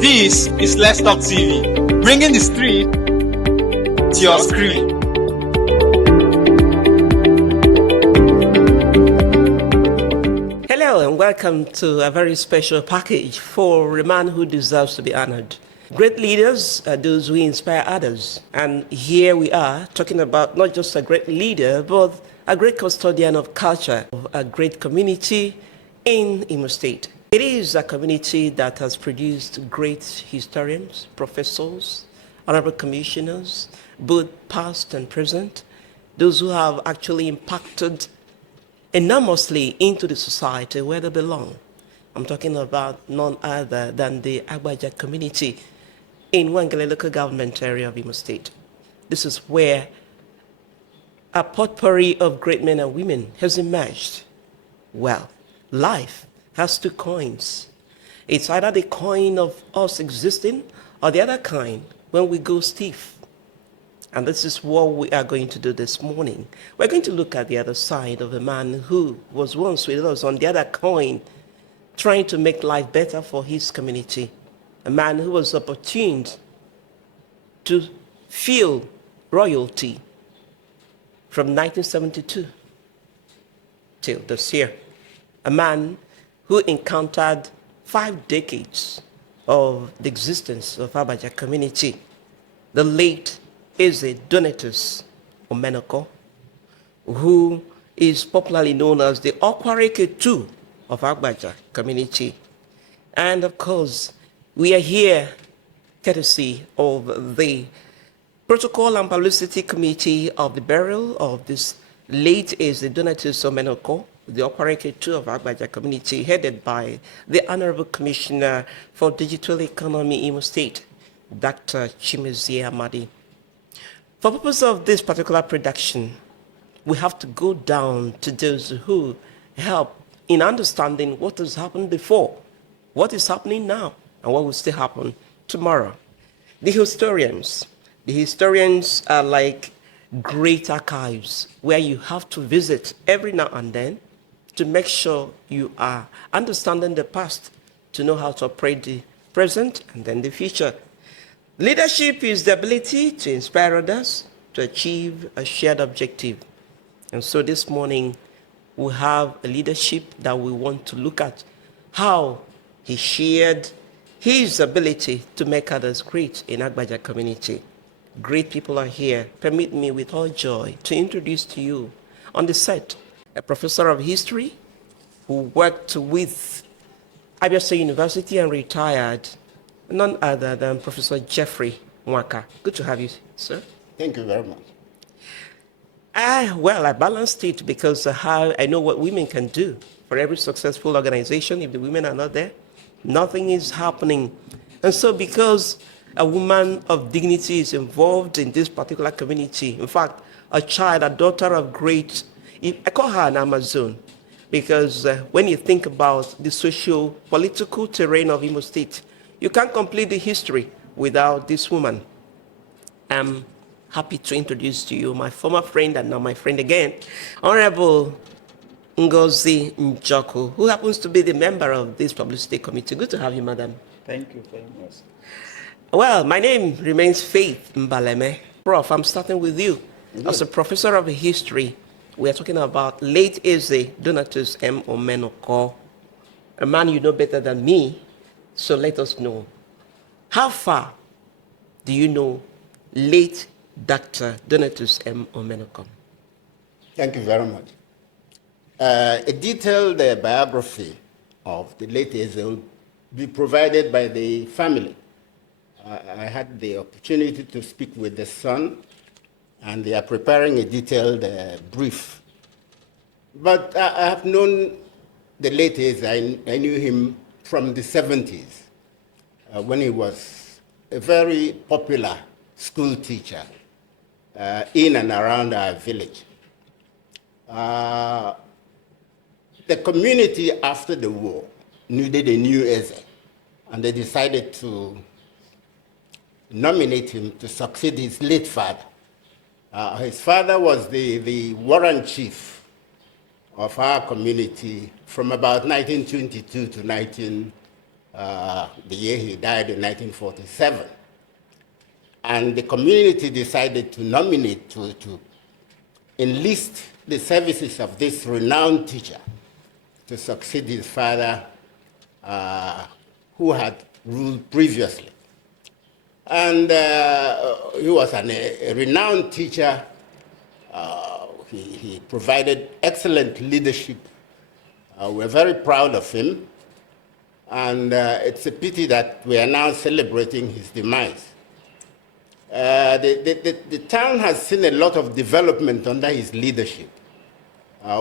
This is Let's Talk TV, bringing the street to your screen. Hello and welcome to a very special package for a man who deserves to be honored. Great leaders are those who inspire others. And here we are talking about not just a great leader, but a great custodian of culture, of a great community in Imo State. It is a community that has produced great historians, professors, honorable commissioners, both past and present, those who have actually impacted enormously into the society where they belong. I'm talking about none other than the Abajah community in Wangele local government area of Imo State. This is where a potpourri of great men and women has emerged. Well, life has two coins. It's either the coin of us existing or the other kind when we go stiff. And this is what we are going to do this morning. We're going to look at the other side of a man who was once with us on the other coin, trying to make life better for his community. A man who was opportuned to feel royalty from 1972 till this year. A man who encountered 5 decades of the existence of Abajah community. The late Donatus Omenuko, who is popularly known as the Okwareke II of Abajah community. And of course, we are here courtesy of the Protocol and Publicity Committee of the burial of this late Donatus Omenuko, the Okwareke II of Abajah community, headed by the Honorable Commissioner for Digital Economy, Imo State, Dr. Chimezie Amadi. For purpose of this particular production, we have to go down to those who help in understanding what has happened before, what is happening now, and what will still happen tomorrow. The historians are like great archives where you have to visit every now and then to make sure you are understanding the past, to know how to operate the present and then the future. Leadership is the ability to inspire others to achieve a shared objective. And so this morning, we have a leadership that we want to look at how he shared his ability to make others great in Abajah community. Great people are here. Permit me with all joy to introduce to you on the set a professor of history who worked with Abajah University and retired, none other than Professor Jeffrey Mwaka. Good to have you, sir. Thank you very much. Well, I balanced it because how I know what women can do. For every successful organization, if the women are not there, nothing is happening. And so because a woman of dignity is involved in this particular community, in fact, a child, a daughter of great, I call her an Amazon, because when you think about the socio-political terrain of Imo State, you can't complete the history without this woman. I'm happy to introduce to you my former friend and now my friend again, Honorable Ngozi Njoku, who happens to be the member of this publicity committee. Good to have you, madam. Thank you very much. Well, my name remains Faith Mbaleme. Prof, I'm starting with you. As a professor of history, we are talking about late Donatus M. Omenuko, a man you know better than me, so let us know. How far do you know late Dr. Donatus M. Omenuko? Thank you very much. A detailed biography of the late will be provided by the family. I had the opportunity to speak with the son, and they are preparing a detailed brief. But I have known the late I knew him from the 70s, when he was a very popular school teacher in and around our village. The community after the war needed a new Eze, and they decided to nominate him to succeed his late father. His father was the warrant chief of our community from about 1922 to the year he died in 1947. And the community decided to nominate, to enlist the services of this renowned teacher to succeed his father, who had ruled previously. And he was a renowned teacher. He provided excellent leadership. We're very proud of him. And it's a pity that we are now celebrating his demise. The town has seen a lot of development under his leadership.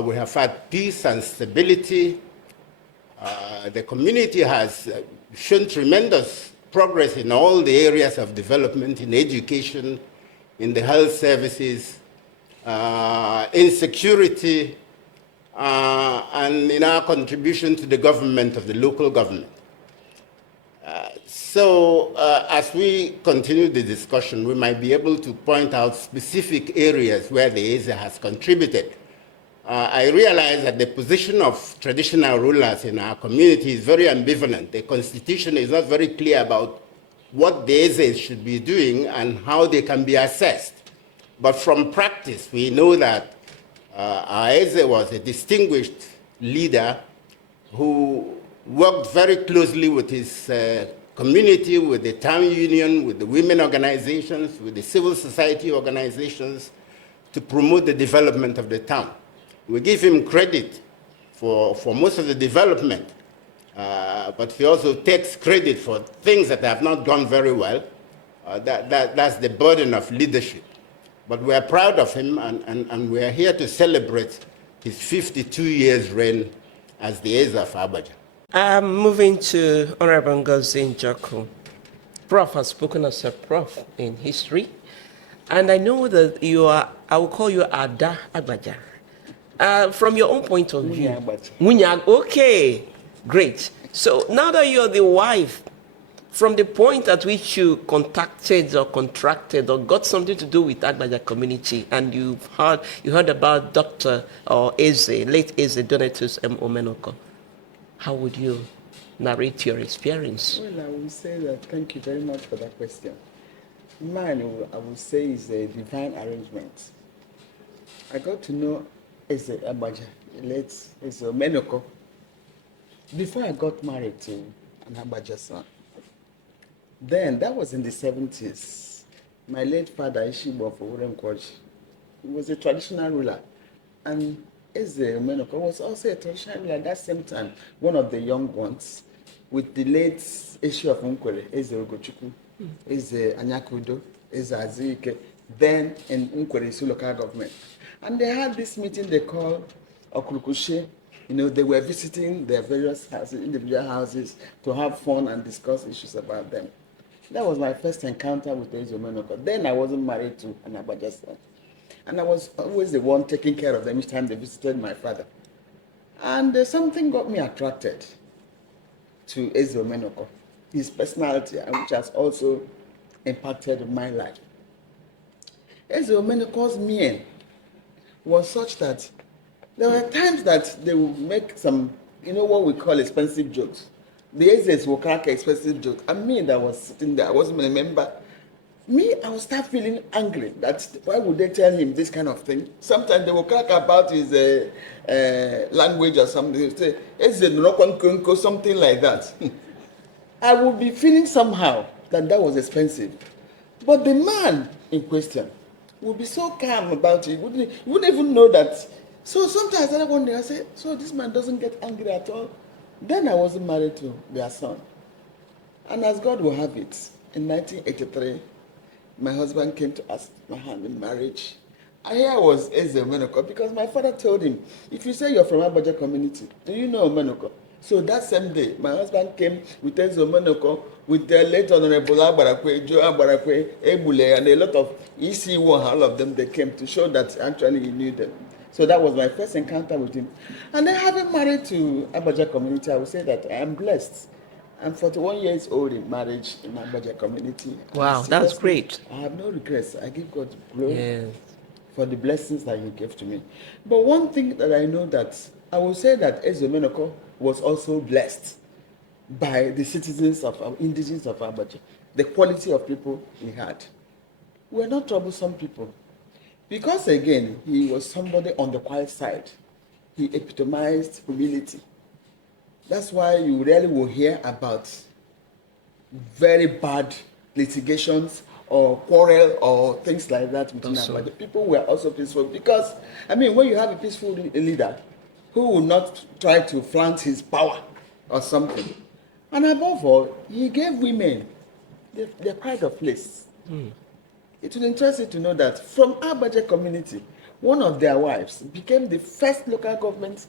We have had peace and stability. The community has shown tremendous progress in all the areas of development, in education, in the health services, in security, and in our contribution to the government of the local government. So as we continue the discussion, we might be able to point out specific areas where the EZE has contributed. I realize that the position of traditional rulers in our community is very ambivalent. The constitution is not very clear about what the EZE should be doing and how they can be assessed. But from practice, we know that our EZE was a distinguished leader who worked very closely with his community, with the town union, with the women organizations, with the civil society organizations to promote the development of the town. We give him credit for most of the development, but he also takes credit for things that have not gone very well. That's the burden of leadership. But we are proud of him, and we are here to celebrate his 52 years reign as the Eze of Abajah. Moving to Honorable Ngozi Njoku. Prof has spoken as a prof in history, and I know that you are, I will call you Ada Abajah. From your own point of view. Munyag, okay, great. So now that you're the wife, from the point at which you contacted or contracted or got something to do with Abajah community, and you heard about Dr. or Eze, late Eze Donatus M. Omenuko, how would you narrate your experience? Well, I will say that thank you very much for that question. Mine, I would say, is a divine arrangement. I got to know Eze Abajah, late Eze Omenuko, before I got married to an Abajah son. Then, that was in the 70s. My late father, Ishibo of Urenkwaji, he was a traditional ruler. And Eze Omenuko was also a traditional ruler at that same time, one of the young ones, with the late issue of Nkwere, Eze Ogochukwu, Eze Anyakudo, Eze Azike, then in Nkwere's local government. And they had this meeting they called Okurukushe. You know, they were visiting their various houses, individual houses, to have fun and discuss issues about them. That was my first encounter with Eze Omenuko. Then I wasn't married to an Abajah son. And I was always the one taking care of them each time they visited my father. And something got me attracted to Eze Omenuko, his personality, which has also impacted my life. Eze Omenuko's mien was such that there were times that they would make some, you know, what we call expensive jokes. The Ezes will crack expensive jokes. And me that was sitting there, I wasn't a member. I would start feeling angry that why would they tell him this kind of thing? Sometimes they will crack about his language or something. They say, Eze no something like that. I would be feeling somehow that was expensive. But the man in question would be so calm about it. Wouldn't even know that. So sometimes I wonder, I say, so this man doesn't get angry at all. Then I wasn't married to their son. And as God will have it, in 1983, my husband came to ask my hand in marriage. And here was Eze Omenuko, because my father told him, if you say you're from Abajah community, do you know Omenuko? So that same day, my husband came with Eze Omenuko, with the late Honorable Abarakwe, Joe Abarakwe, Ebule, and a lot of EC1, all of them, they came to show that actually he knew them. So that was my first encounter with him. And then having married to Abajah community, I would say that I am blessed. I'm 41 years old in marriage in Abajah community. Wow, that's great. I have no regrets. I give God glory for the blessings that he gave to me. But one thing that I know that, I will say that Eze Omenuko was also blessed. by the citizens of indigenous of Abajah, the quality of people he had. We're not troublesome people. Because again, he was somebody on the quiet side. He epitomized humility. That's why you rarely will hear about very bad litigations or quarrel or things like that between them. But the people were also peaceful because, I mean, when you have a peaceful leader who will not try to flaunt his power or something, and above all, he gave women their pride of place. It will interest you to know that from Abajah community, one of their wives became the first local government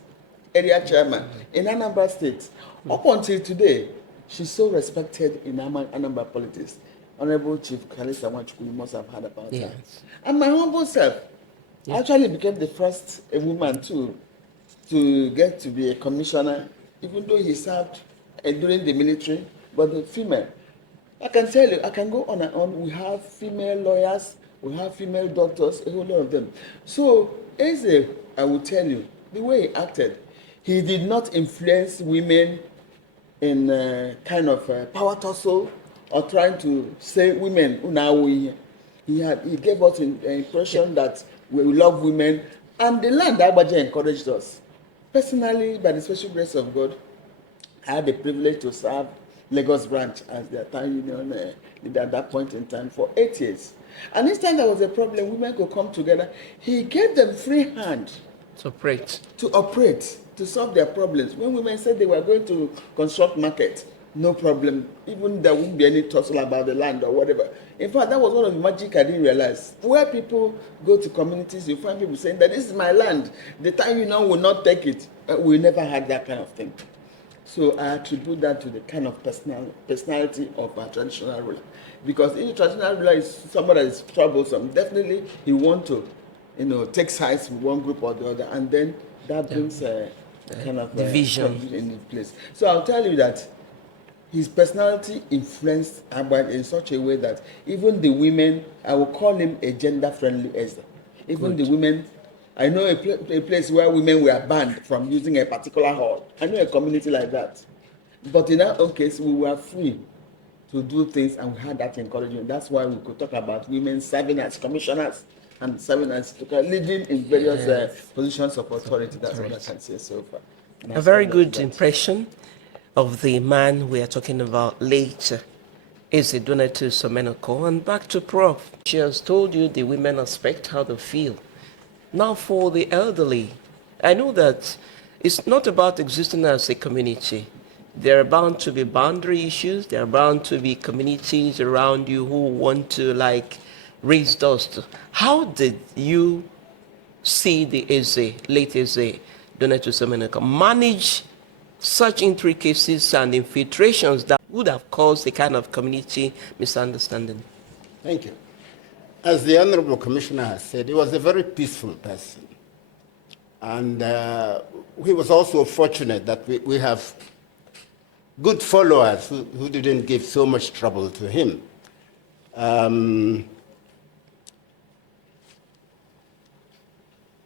area chairman in Anambra State. Up until today, she's so respected in Anambra politics. Honorable Chief Kalisa Nwachukwu, you must have heard about her. And my humble self actually became the first woman to get to be a commissioner, even though he served during the military, but the female. I can tell you, I can go on and on. We have female lawyers, we have female doctors, a whole lot of them. So, Eze, I will tell you, the way he acted, he did not influence women in kind of power tussle or trying to say women, he gave us an impression that we love women, and the land Abajah encouraged us. Personally, by the special grace of God, I had the privilege to serve Lagos branch as their town union leader at that point in time for 8 years. And each time there was a problem, women could come together. He gave them free hand to operate, to solve their problems. When women said they were going to construct market, no problem. Even there wouldn't be any tussle about the land or whatever. In fact, that was one of the magic I didn't realize. Where people go to communities, you find people saying that this is my land. The town union will not take it. We never had that kind of thing. So I attribute that to the kind of personality of our traditional ruler. Because if a traditional ruler is somebody that is troublesome, definitely he want to, take sides with one group or the other, and then that brings a kind of division in place. So I'll tell you that his personality influenced Abajah in such a way that even the women, I will call him a gender-friendly Ezra. Even the women, I know a place where women were banned from using a particular hall. I know a community like that. But in our own case, we were free to do things, and we had that encouragement. That's why we could talk about women serving as commissioners and serving as leading in various positions of authority. That's what I can say so far. A very good impression of the man we are talking about later is the Donatus Omenuko. And back to Prof. She has told you the women aspect, how they feel. Now for the elderly, I know that it's not about existing as a community. There are bound to be boundary issues. There are bound to be communities around you who want to raise dust. How did you see the late Eze, Donatus Omenuko, manage such intricacies and infiltrations that would have caused a kind of community misunderstanding? Thank you. As the Honorable Commissioner has said, he was a very peaceful person. And he was also fortunate that we have good followers who didn't give so much trouble to him.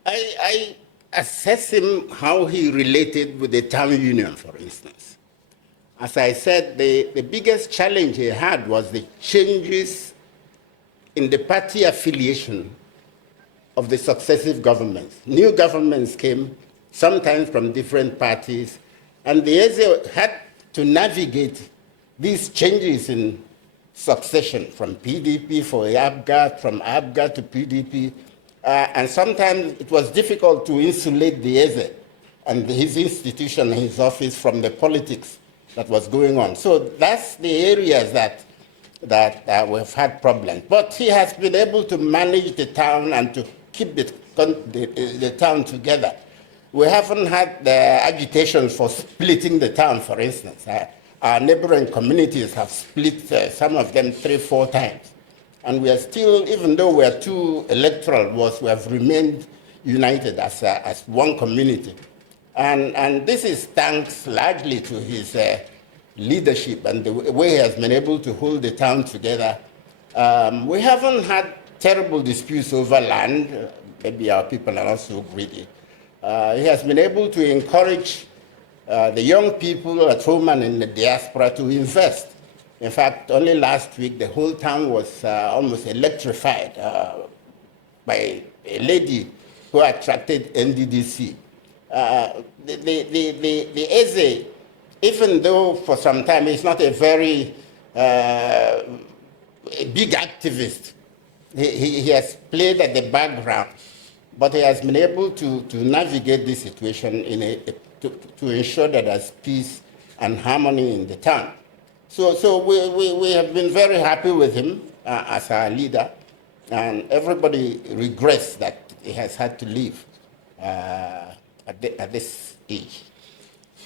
I assess him how he related with the town union, for instance. As I said, the biggest challenge he had was the changes in the party affiliation of the successive governments. New governments came, sometimes from different parties, and the Eze had to navigate these changes in succession from PDP for Abga, from Abga to PDP, and sometimes it was difficult to insulate the Eze and his institution, his office, from the politics that was going on. So that's the areas that we've had problems. But he has been able to manage the town and to keep the town together. We haven't had the agitation for splitting the town, for instance. Our neighboring communities have split, some of them 3-4 times. And we are still, even though we are two electoral wards, we have remained united as one community. And this is thanks largely to his leadership and the way he has been able to hold the town together. We haven't had terrible disputes over land. Maybe our people are not so greedy. He has been able to encourage the young people at home and in the diaspora to invest. In fact, only last week, the whole town was almost electrified by a lady who attracted NDDC. The Eze, even though for some time he's not a very a big activist, he has played at the background, but he has been able to navigate this situation to ensure that there's peace and harmony in the town. So we have been very happy with him as our leader, and everybody regrets that he has had to leave at this age.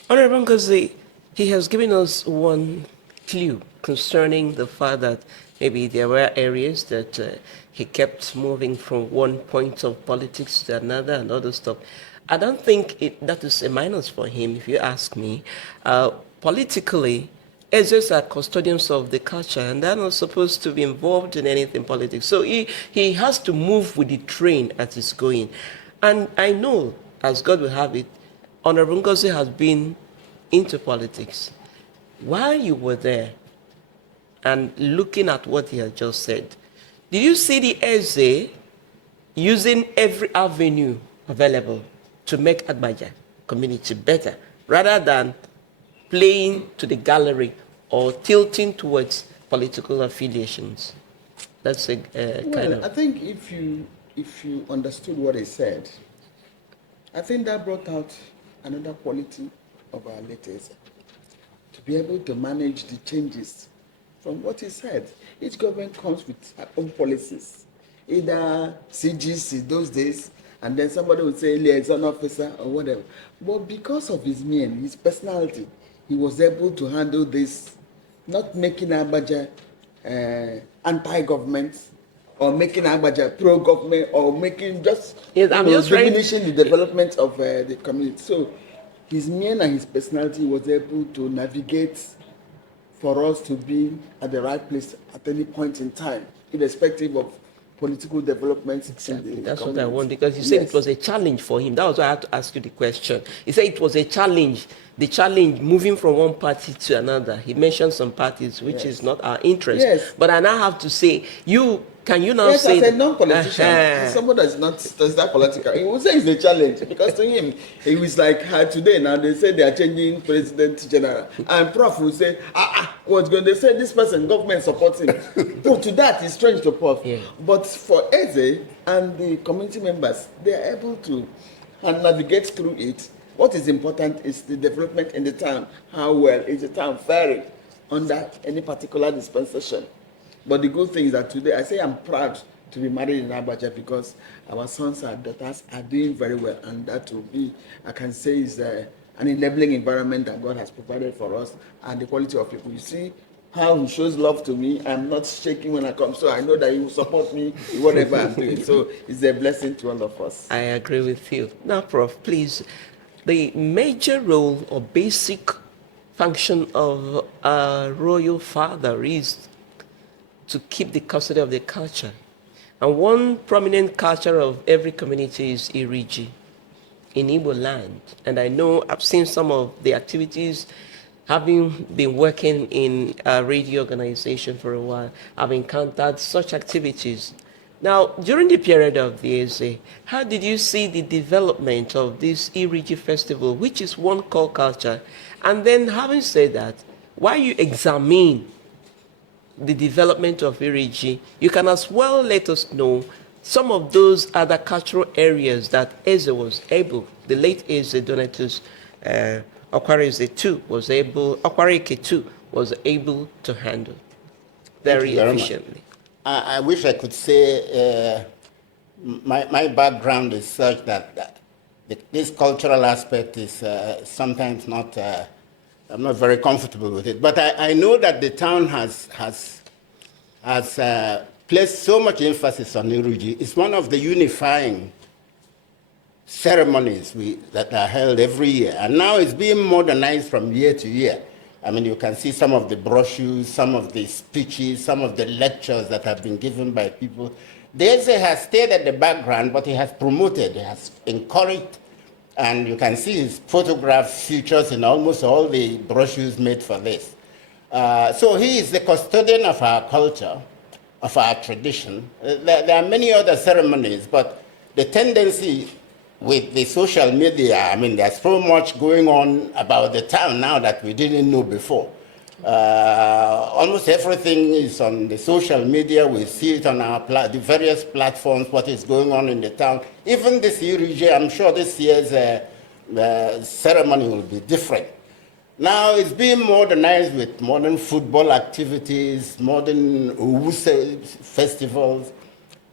Honorable Ngozi, he has given us one clue concerning the fact that maybe there were areas that he kept moving from one point of politics to another and other stuff. I don't think that is a minus for him, if you ask me. Politically, Ezes are custodians of the culture, and they're not supposed to be involved in anything politics. So he has to move with the train as it's going. And I know, as God will have it, Honorable Ngozi has been into politics. While you were there and looking at what he had just said, did you see the Eze using every avenue available to make Abajah community better, rather than playing to the gallery or tilting towards political affiliations? That's a kind of... I think if you understood what he said, I think that brought out another quality of our letters, to be able to manage the changes from what he said. Each government comes with their own policies, either CGC those days, and then somebody would say liaison officer or whatever. But because of his mien, his personality, he was able to handle this, not making Abajah anti-government, or making Abajah pro-government, or making just, diminishing the development of the community. So his mien and his personality was able to navigate for us to be at the right place at any point in time, irrespective of political developments. Exactly. That's what I want, because you said it was a challenge for him. That was why I had to ask you the question. He said it was a challenge. The challenge moving from one party to another. He mentioned some parties, which is not our interest. Yes. But I now have to say, can you now say... Yes, as a non-politician, someone that's that political, he would say it's a challenge, because to him, he was like, today now they say they are changing President General. And Prof will say, what's going to say this person, government supports him. So to that, it's strange to Prof. Yeah. But for Eze and the community members, they are able to navigate through it. What is important is the development in the town. How well is the town faring under any particular dispensation? But the good thing is that today, I say I'm proud to be married in Abajah, because our sons and daughters are doing very well. And that will be, I can say, is an enabling environment that God has provided for us, and the quality of people. You see how he shows love to me. I'm not shaking when I come, so I know that he will support me in whatever I'm doing. So it's a blessing to all of us. I agree with you. Now, Prof, please, the major role or basic function of a royal father is to keep the custody of the culture. And one prominent culture of every community is Iriji in Igbo land. And I know I've seen some of the activities, having been working in a radio organization for a while. I've encountered such activities. Now, during the period of the Eze, how did you see the development of this Iriji festival, which is one core culture? And then, having said that, while you examine the development of Iriji, you can as well let us know some of those other cultural areas that Eze was able, the late Eze Donatus Okwara Eze II was able, Okwara Eke II was able to handle very efficiently. I wish I could say my background is such that this cultural aspect is sometimes not, I'm not very comfortable with it. But I know that the town has placed so much emphasis on Iriji. It's one of the unifying ceremonies that are held every year. And now it's being modernized from year to year. I mean, you can see some of the brochures, some of the speeches, some of the lectures that have been given by people. The Eze has stayed at the background, but he has promoted, he has encouraged And you can see his photograph features in almost all the brochures made for this. So he is the custodian of our culture, of our tradition. There are many other ceremonies, but the tendency with the social media, I mean, there's so much going on about the town now that we didn't know before. Almost everything is on the social media. We see it on our the various platforms, what is going on in the town. Even this year, I'm sure this year's ceremony will be different. Now it's being modernized with modern football activities, modern festivals.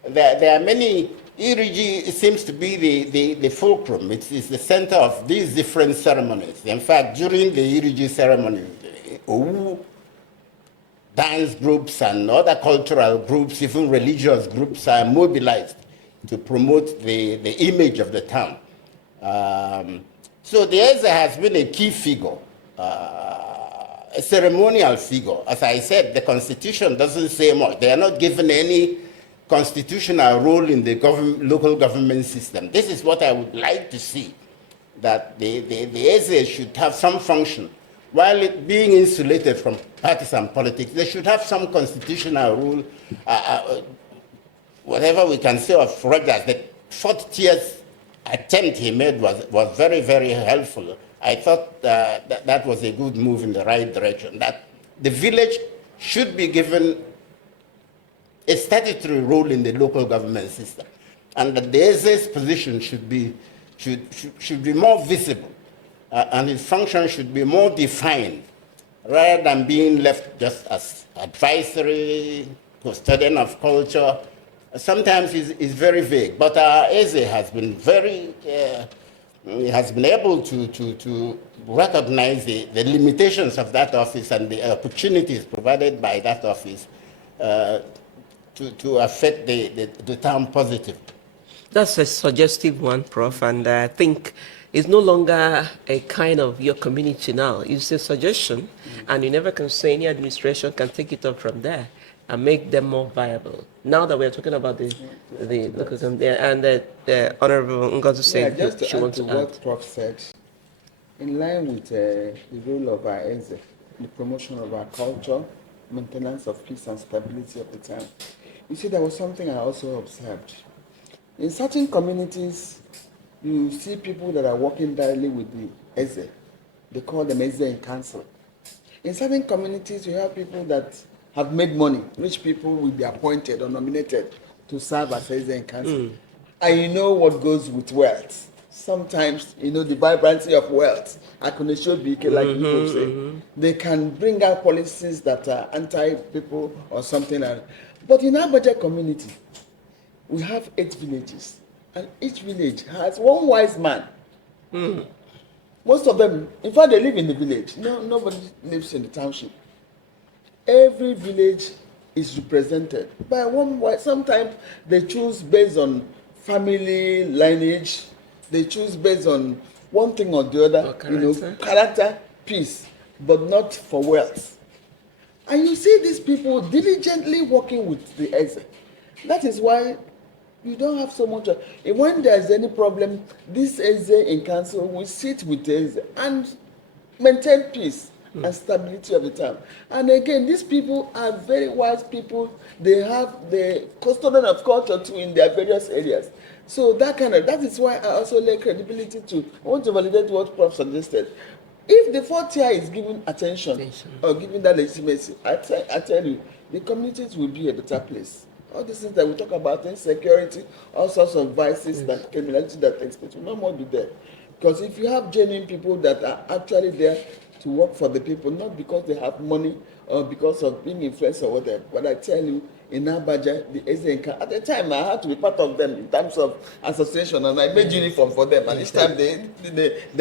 There are many. Iriji seems to be the fulcrum. It's the center of these different ceremonies. In fact, during the Iriji ceremony, Owu dance groups and other cultural groups, even religious groups, are mobilized to promote the image of the town. So the Eze has been a key figure, a ceremonial figure. As I said, the Constitution doesn't say much. They are not given any constitutional role in the local government system. This is what I would like to see, that the Eze should have some function. While being insulated from partisan politics, they should have some constitutional rule. Whatever we can say of Rogers, the 40th attempt he made was very, very helpful. I thought that was a good move in the right direction, that the village should be given a statutory role in the local government system, and that the Eze's position should be more visible. And its function should be more defined, rather than being left just as advisory, custodian of culture. Sometimes it's very vague, but Eze has been has been able to recognize the limitations of that office and the opportunities provided by that office to affect the town positively. That's a suggestive one, Prof, and I think it's no longer a kind of your community now. It's a suggestion, and you never can say any administration can take it up from there and make them more viable. Now that we're talking about the local government, and the Honorable Ngozi said just to she add wants to to what add. Prof said, in line with the role of our Eze, the promotion of our culture, maintenance of peace and stability of the town. You see, there was something I also observed. In certain communities, you see people that are working directly with the Eze. They call them Eze in council. In certain communities, you have people that have made money. Rich people will be appointed or nominated to serve as Eze in council. And you know what goes with wealth. Sometimes, you know, the vibrancy of wealth, I can show BK, like people say, they can bring out policies that are anti-people or something like that. But in our Abajah community, we have 8 villages, and each village has one wise man. Most of them, in fact, they live in the village. Nobody lives in the township. Every village is represented by one wise. Sometimes they choose based on family lineage. They choose based on one thing or the other, character, peace, but not for wealth. And you see these people diligently working with the Eze. That is why you don't have so much. When there's any problem, this Eze in council will sit with Eze and maintain peace and stability of the town. And again, these people are very wise people. They have the custodian of culture too in their various areas. So that is why I also lay credibility to. I want to validate what Prof suggested. If the 4th tier is given attention or given that legitimacy, I tell you, the communities will be a better place. All these things that we talk about, insecurity, all sorts of vices, that criminality that takes place, will no more be there. Because if you have genuine people that are actually there to work for the people, not because they have money or because of being influenced or whatever, but I tell you, in Abajah, the Eze, at the time I had to be part of them in terms of association, and I made uniform for them, and each time they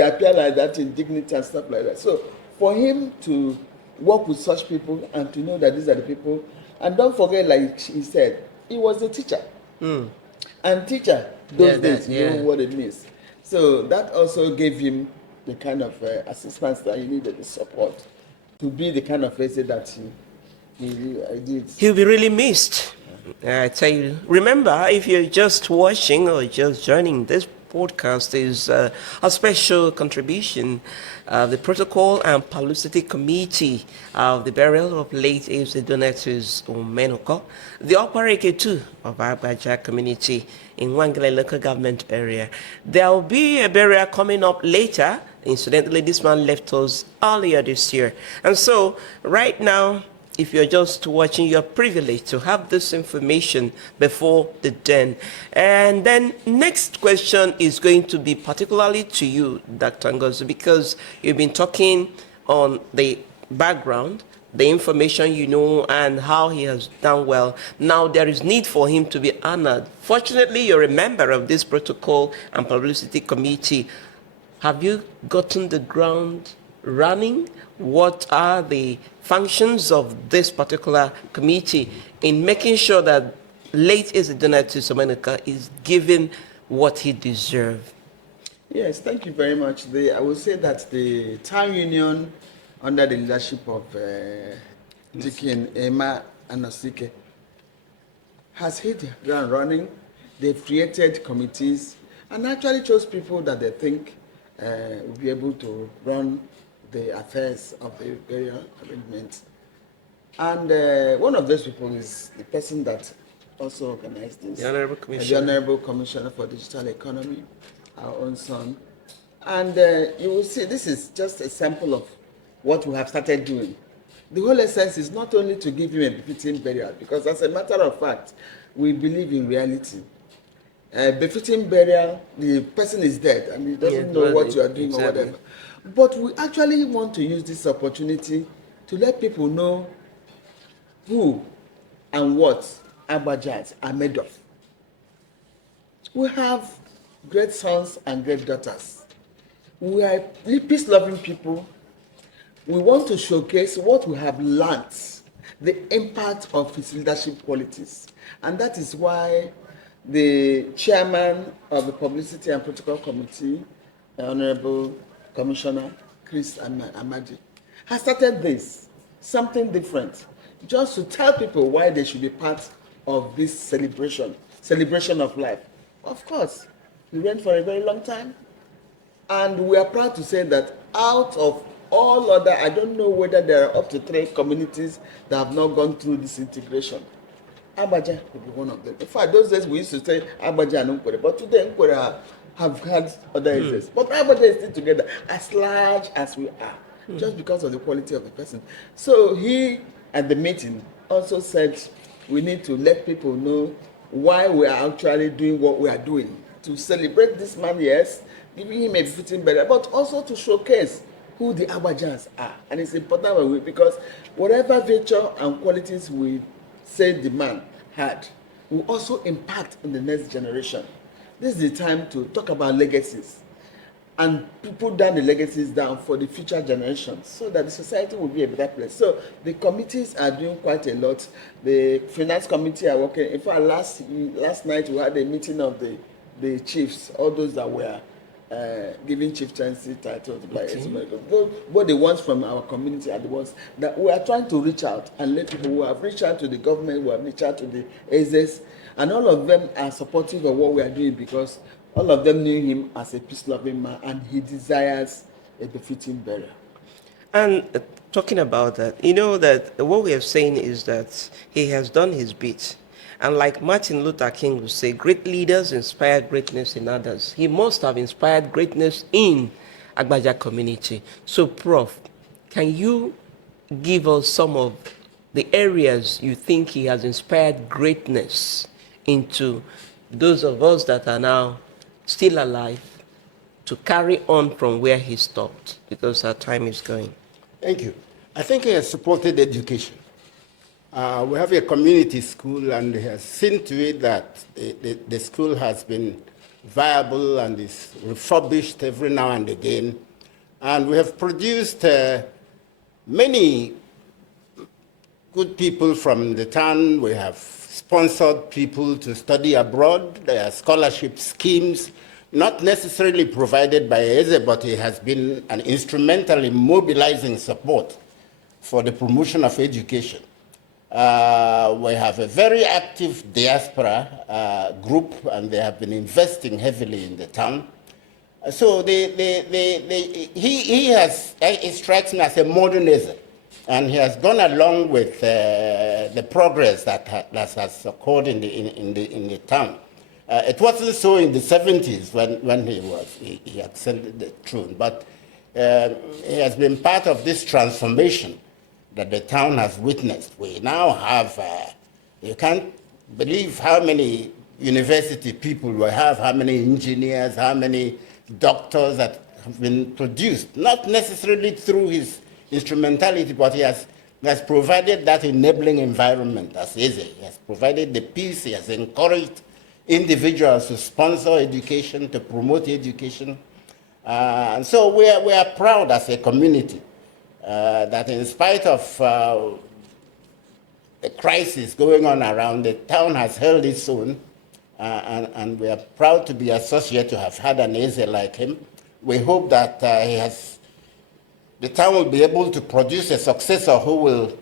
appear like that in dignity and stuff like that. So for him to work with such people and to know that these are the people, and don't forget, like he said, he was a teacher. And teacher, those days, you know what it means. So that also gave him the kind of assistance that he needed, the support, to be the kind of Eze that he did. He'll be really missed. I tell you, remember, if you're just watching or just joining this podcast is a special contribution of the Protocol and Publicity Committee of the burial of late Eze Donatus Omenuko, the operator too of Abajah community in Wangele local government area. There will be a burial coming up later. Incidentally, this man left us earlier this year. And so right now, if you're just watching, you're privileged to have this information before the den. And then next question is going to be particularly to you, Dr. Ngozi, because you've been talking on the background, the information you know, and how he has done well. Now there is need for him to be honored. Fortunately, you're a member of this Protocol and Publicity Committee. Have you gotten the ground running? What are the functions of this particular committee in making sure that late Eze Donatus Omenuko is given what he deserves? Yes, thank you very much. I would say that the town union, under the leadership of Dikin Emma Anosike, has hit the ground running. They've created committees and actually chose people that they think will be able to run the affairs of the burial arrangement. And one of those people is the person that also organized this. The Honorable Commissioner. The Honorable Commissioner for Digital Economy, our own son. And you will see this is just a sample of what we have started doing. The whole essence is not only to give him a befitting burial, because as a matter of fact, we believe in reality. Befitting burial, the person is dead and he doesn't know what you are doing or whatever. But we actually want to use this opportunity to let people know who and what Abajahs are made of. We have great sons and great daughters. We are peace-loving people. We want to showcase what we have learned, the impact of his leadership qualities. And that is why the chairman of the Publicity and Protocol Committee, Honorable Commissioner Chris Amadi, has started this, something different, just to tell people why they should be part of this celebration of life. Of course, we went for a very long time, and we are proud to say that out of all other, I don't know whether there are up to 3 communities that have not gone through this integration. Abajah will be one of them. In fact, those days we used to say Abajah and Nkwere, but today Nkwere have had other exits. But Abajah is still together, as large as we are, just because of the quality of the person. So he, at the meeting, also said we need to let people know why we are actually doing what we are doing. To celebrate this man, yes, giving him a befitting burial, but also to showcase who the Abajahs are. And it's important because whatever virtue and qualities we say the man had will also impact in the next generation. This is the time to talk about legacies and to put down the legacies down for the future generations so that the society will be a better place. So the committees are doing quite a lot. The finance committee are working. In fact, last night we had a meeting of the chiefs, all those that were giving chieftaincy titles by both the ones from our community are the ones that we are trying to reach out and let people who have reached out to the government, who have reached out to the Ezes, and all of them are supportive of what we are doing because all of them knew him as a peace-loving man and he desires a befitting burial. And talking about that, you know that what we are saying is that he has done his bit. And like Martin Luther King would say, great leaders inspire greatness in others. He must have inspired greatness in Abajah community. So, Prof, can you give us some of the areas you think he has inspired greatness into those of us that are now still alive to carry on from where he stopped? Because our time is going. Thank you. I think he has supported education. We have a community school, and he has seen to it that the school has been viable and is refurbished every now and again. And we have produced many good people from the town. We have sponsored people to study abroad. There are scholarship schemes, not necessarily provided by Eze, but he has been an instrumental in mobilizing support for the promotion of education. We have a very active diaspora group, and they have been investing heavily in the town. So he strikes me as a modernizer, and he has gone along with the progress that has occurred in the town. It wasn't so in the 70s when he ascended the throne, but he has been part of this transformation that the town has witnessed. We now have, you can't believe how many university people we have, how many engineers, how many doctors that have been produced, not necessarily through his instrumentality, but he has provided that enabling environment as easy. He has provided the peace, he has encouraged individuals to sponsor education, to promote education. And so we are proud as a community that in spite of the crisis going on around, the town has held its own. And we are proud to be associated, to have had an Eze like him. We hope that the town will be able to produce a successor who will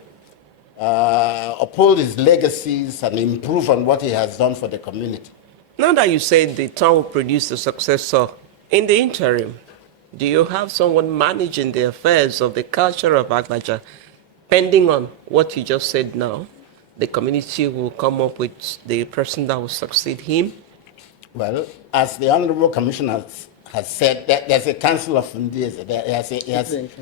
uphold his legacies and improve on what he has done for the community. Now that you said the town will produce a successor, in the interim, do you have someone managing the affairs of the culture of Abajah, pending on what you just said now? The community will come up with the person that will succeed him? Well, as the Honorable Commissioner has said, there's a council of Ndieze.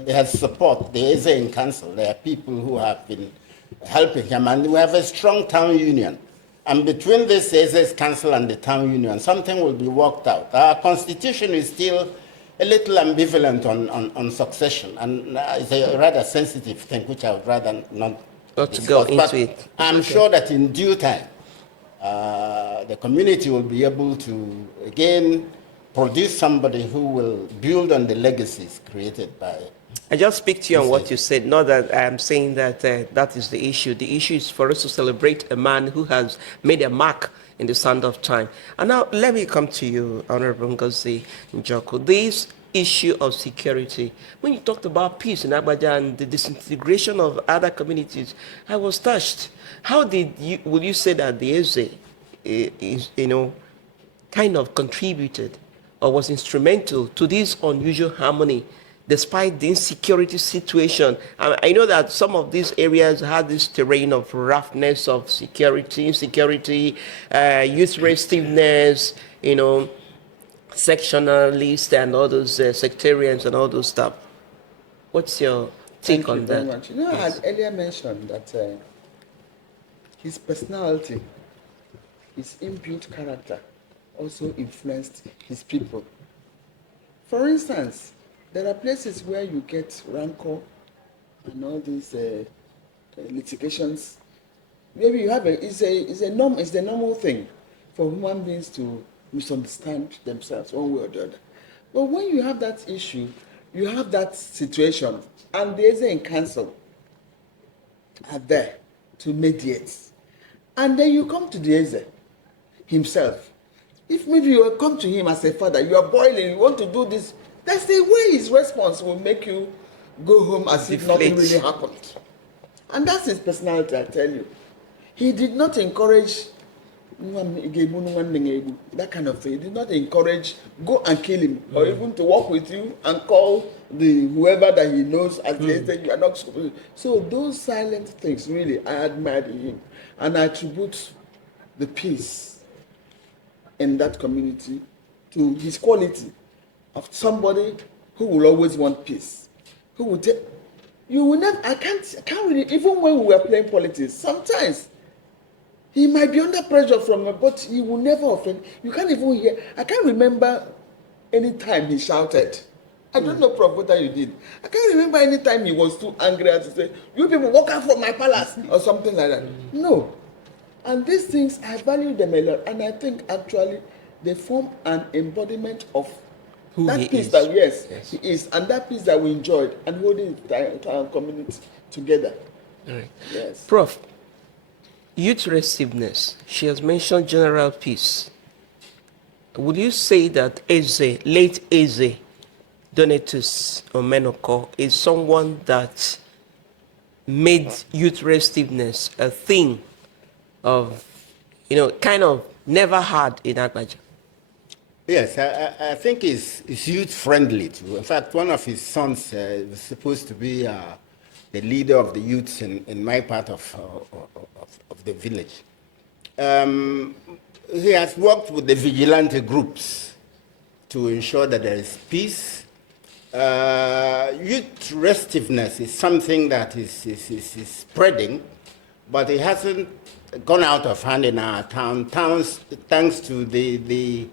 He has support. There is in council. There are people who have been helping him, and we have a strong town union. And between this Eze's council and the town union, something will be worked out. Our constitution is still a little ambivalent on succession, and it's a rather sensitive thing, which I would rather not to go into it. I'm sure that in due time, the community will be able to, again, produce somebody who will build on the legacies created by... I just speak to you on what you said, not that I'm saying that that is the issue. The issue is for us to celebrate a man who has made a mark in the sand of time. And now let me come to you, Honorable Ngozi Njoku. This issue of security, when you talked about peace in Abajah and the disintegration of other communities, I was touched. How would you say that the Eze is, kind of contributed or was instrumental to this unusual harmony despite the insecurity situation? I know that some of these areas had this terrain of roughness, of insecurity, youth restiveness, sectionalist and all those sectarians and all those stuff. What's your take on that? Thank you very much. I had earlier mentioned that his personality, his inbuilt character also influenced his people. For instance, there are places where you get rancor and all these litigations. Maybe you have it's the normal thing for human beings to misunderstand themselves one way or the other. But when you have that issue, you have that situation, and the Eze in council are there to mediate. And then you come to the Eze himself. If maybe you come to him as a father, you are boiling, you want to do this, that's the way his response will make you go home as if nothing really happened. And that's his personality, I tell you. He did not encourage that kind of thing. He did not encourage, go and kill him, or even to work with you and call the whoever that he knows as the you are not supposed to. So those silent things, really, I admire in him. And I attribute the peace in that community to his quality of somebody who will always want peace. Who will take, you will never, I can't really, even when we were playing politics, sometimes he might be under pressure from a, but he will never offend. You can't even hear. I can't remember any time he shouted. I don't know, Prof, what you did. I can't remember any time he was too angry to say, "You people walk out from my palace," or something like that. No. And these things, I value them a lot. And I think actually they form an embodiment of who that peace that, yes, he is. And that peace that we enjoyed and holding our community together. All right. Yes. Prof, youth restiveness, she has mentioned general peace. Would you say that Eze, late Eze, Donatus Omenuko, is someone that made youth restiveness a thing of, kind of never had in Abajah? Yes, I think it's youth friendly too. In fact, one of his sons was supposed to be the leader of the youths in my part of the village. He has worked with the vigilante groups to ensure that there is peace. Youth restiveness is something that is spreading, but it hasn't gone out of hand in our towns, thanks to the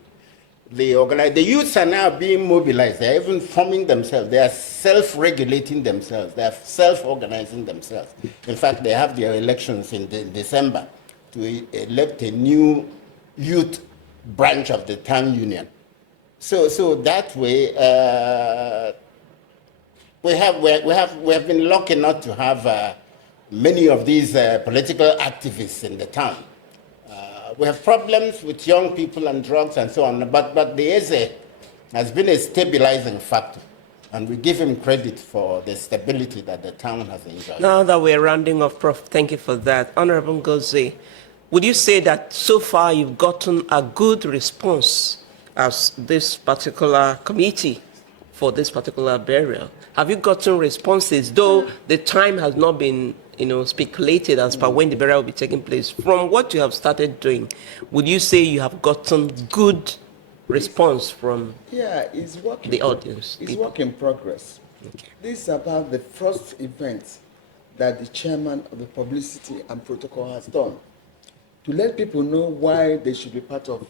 youths are now being mobilized. They're even forming themselves. They are self-regulating themselves. They are self-organizing themselves. In fact, they have their elections in December to elect a new youth branch of the town union. So that way, we have been lucky not to have many of these political activists in the town. We have problems with young people and drugs and so on, but the Eze has been a stabilizing factor, and we give him credit for the stability that the town has enjoyed. Now that we're rounding off, Prof, thank you for that. Honorable Ngozi, would you say that so far you've gotten a good response as this particular committee for this particular burial? Have you gotten responses, though the time has not been speculated as per when the burial will be taking place? From what you have started doing, would you say you have gotten good response from it's work the audience? It's work in progress. Okay. This is about the first event that the chairman of the publicity and protocol has done to let people know why they should be part of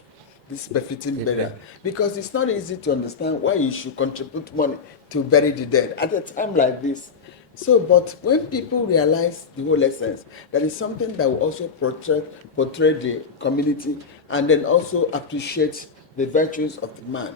this befitting burial. Because it's not easy to understand why you should contribute money to bury the dead at a time like this. So, but when people realize the whole essence, that is something that will also portray the community and then also appreciate the virtues of the man,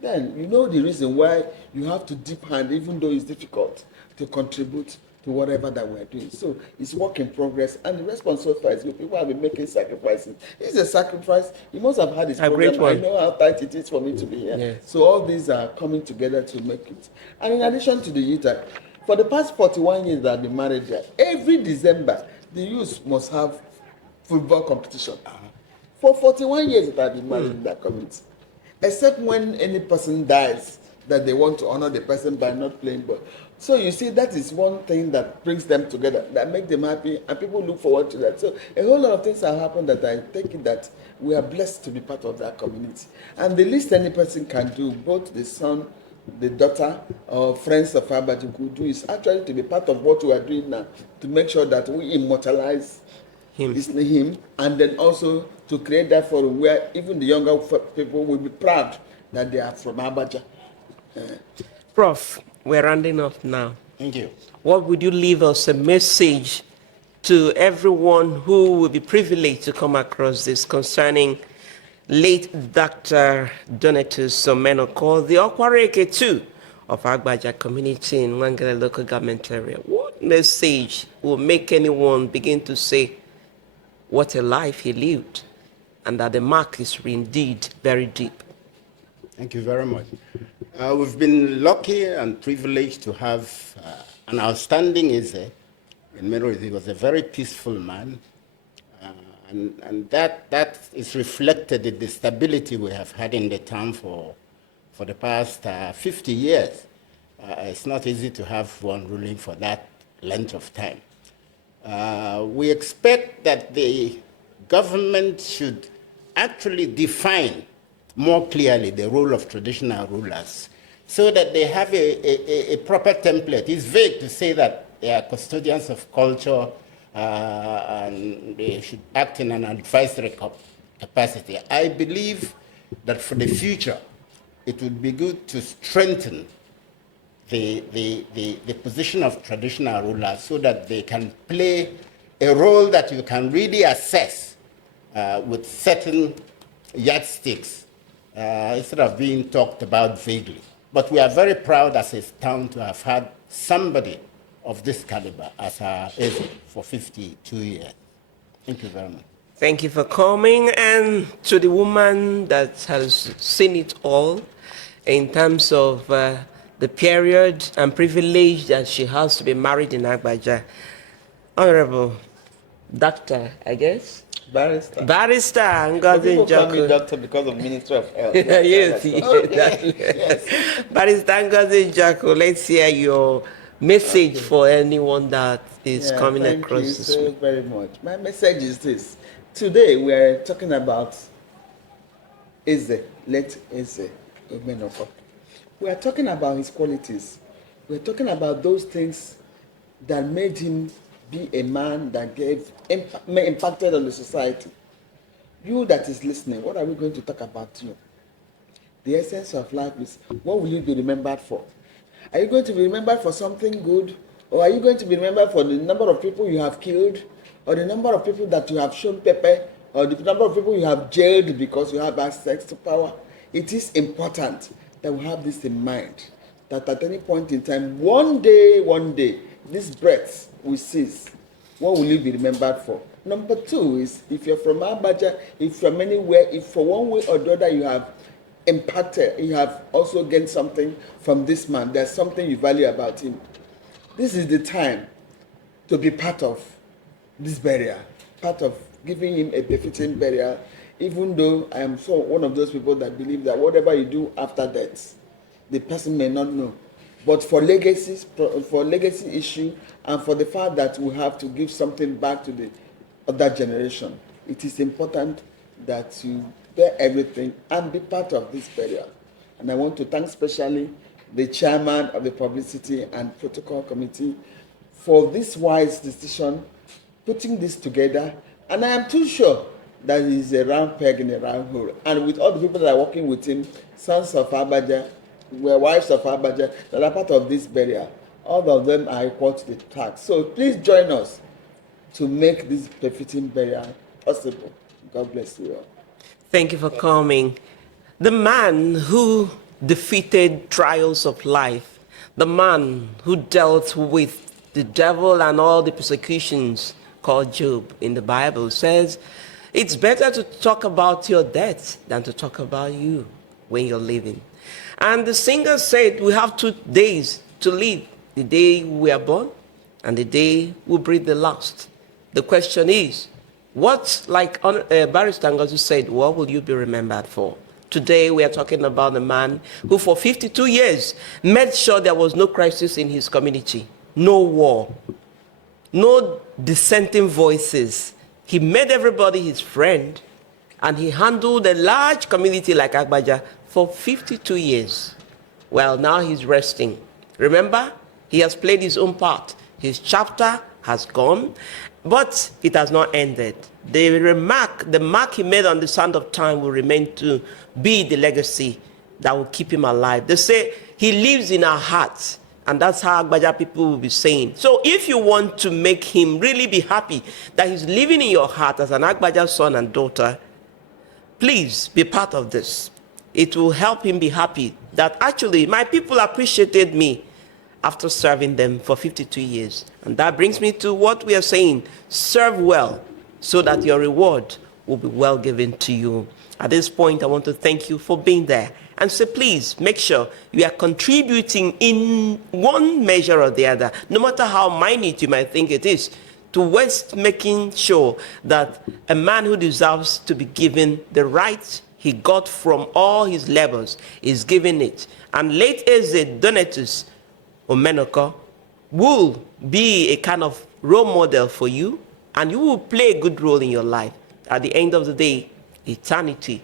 then you know the reason why you have to dip hand, even though it's difficult, to contribute to whatever that we're doing. So it's work in progress, and the response so far is good. People have been making sacrifices. It's a sacrifice. You must have had this program. I know how tight it is for me to be here. Yes. So all these are coming together to make it. And in addition to the youth, for the past 41 years that I've been married here, every December, the youth must have football competition. For 41 years that I've been married in that community. Except when any person dies, that they want to honor the person by not playing ball. So you see, that is one thing that brings them together, that make them happy, and people look forward to that. So a whole lot of things have happened that I take it that we are blessed to be part of that community. And the least any person can do, both the son, the daughter, or friends of Abajah could do, is actually to be part of what we are doing now, to make sure that we immortalize him, and then also to create that forum where even the younger people will be proud that they are from Abajah. Prof, we're rounding off now. Thank you. What would you leave us a message to everyone who will be privileged to come across this concerning late Dr. Donatus Omenuko, the Okwareke too of Abajah community in Wangele local government area? What message will make anyone begin to say what a life he lived and that the mark is indeed very deep? Thank you very much. We've been lucky and privileged to have an outstanding Eze in Mourns. He was a very peaceful man, and that is reflected in the stability we have had in the town for the past 50 years. It's not easy to have one ruling for that length of time. We expect that the government should actually define more clearly the role of traditional rulers so that they have a proper template. It's vague to say that they are custodians of culture and they should act in an advisory capacity. I believe that for the future, it would be good to strengthen the position of traditional rulers so that they can play a role that you can really assess with certain yardsticks instead of being talked about vaguely. But we are very proud as a town to have had somebody of this caliber as our agent for 52 years. Thank you very much. Thank you for coming. And to the woman that has seen it all in terms of the period and privilege that she has to be married in Abajah, Honorable Doctor, I guess? Barrister. Barrister Some Ngozi people call me Njoku. doctor because of Ministry of Health. Yes, Okay. yes. Yes. Barrister Ngozi Njoku, let's hear your message for anyone that is coming Thank you across this so week. very much. My message is this. Today we are talking about Eze, late Eze Omenuko. We are talking about his qualities. We are talking about those things that made him be a man that impacted on the society. You that is listening, what are we going to talk about you? The essence of life is, what will you be remembered for? Are you going to be remembered for something good? Or are you going to be remembered for the number of people you have killed? Or the number of people that you have shown pepper? Or the number of people you have jailed because you have access to power? It is important that we have this in mind. That at any point in time, one day, this breath will cease. What will you be remembered for? Number two is, if you're from Abajah, if from anywhere, if for one way or the other you have impacted, you have also gained something from this man, there's something you value about him. This is the time to be part of this burial, part of giving him a befitting burial, even though I am one of those people that believe that whatever you do after death, the person may not know. But for legacy issue, and for the fact that we have to give something back to the other generation, it is important that you bear everything and be part of this burial. And I want to thank especially the chairman of the Publicity and Protocol Committee for this wise decision, putting this together. And I am too sure that he's a round peg in a round hole. And with all the people that are working with him, sons of Abajah, wives of Abajah, that are part of this burial, all of them are equal to the task. So please join us to make this befitting burial possible. God bless you all. Thank you for coming. The man who defeated trials of life, the man who dealt with the devil and all the persecutions, called Job in the Bible, says it's better to talk about your death than to talk about you when you're living. And the singer said we have 2 days to live, the day we are born and the day we breathe the last. The question is, what, like Barrister Ngozi said, what will you be remembered for? Today we are talking about a man who for 52 years made sure there was no crisis in his community, no war, no dissenting voices. He made everybody his friend, and he handled a large community like Abajah for 52 years. Well, now he's resting. Remember, he has played his own part. His chapter has gone, but it has not ended. The mark he made on the sand of time will remain to be the legacy that will keep him alive. They say he lives in our hearts, and that's how Abajah people will be saying. So if you want to make him really be happy that he's living in your heart as an Abajah son and daughter, please be part of this. It will help him be happy that actually my people appreciated me after serving them for 52 years. And that brings me to what we are saying: serve well so that your reward will be well given to you. At this point, I want to thank you for being there and say, please make sure you are contributing in one measure or the other, no matter how minute you might think it is, towards making sure that a man who deserves to be given the right he got from all his labors is given it. And late Eze Donatus Omenuko will be a kind of role model for you, and you will play a good role in your life. At the end of the day, eternity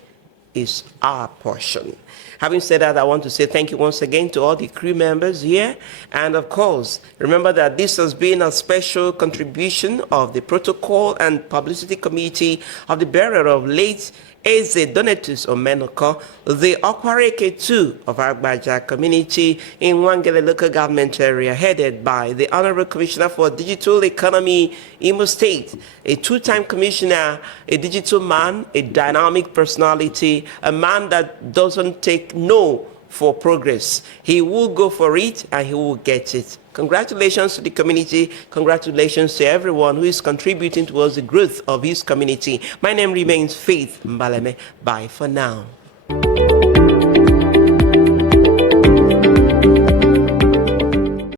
is our portion. Having said that, I want to say thank you once again to all the crew members here. And of course, remember that this has been a special contribution of the Protocol and Publicity Committee of the burial of late Eze Donatus Omenuko, the Okwareke 2 of our Abajah community in Wangele local government area, headed by the Honorable Commissioner for Digital Economy, Imo State, a two-time commissioner, a digital man, a dynamic personality, a man that doesn't take no for progress. He will go for it and he will get it. Congratulations to the community. Congratulations to everyone who is contributing towards the growth of his community. My name remains Faith Mbaleme. Bye for now.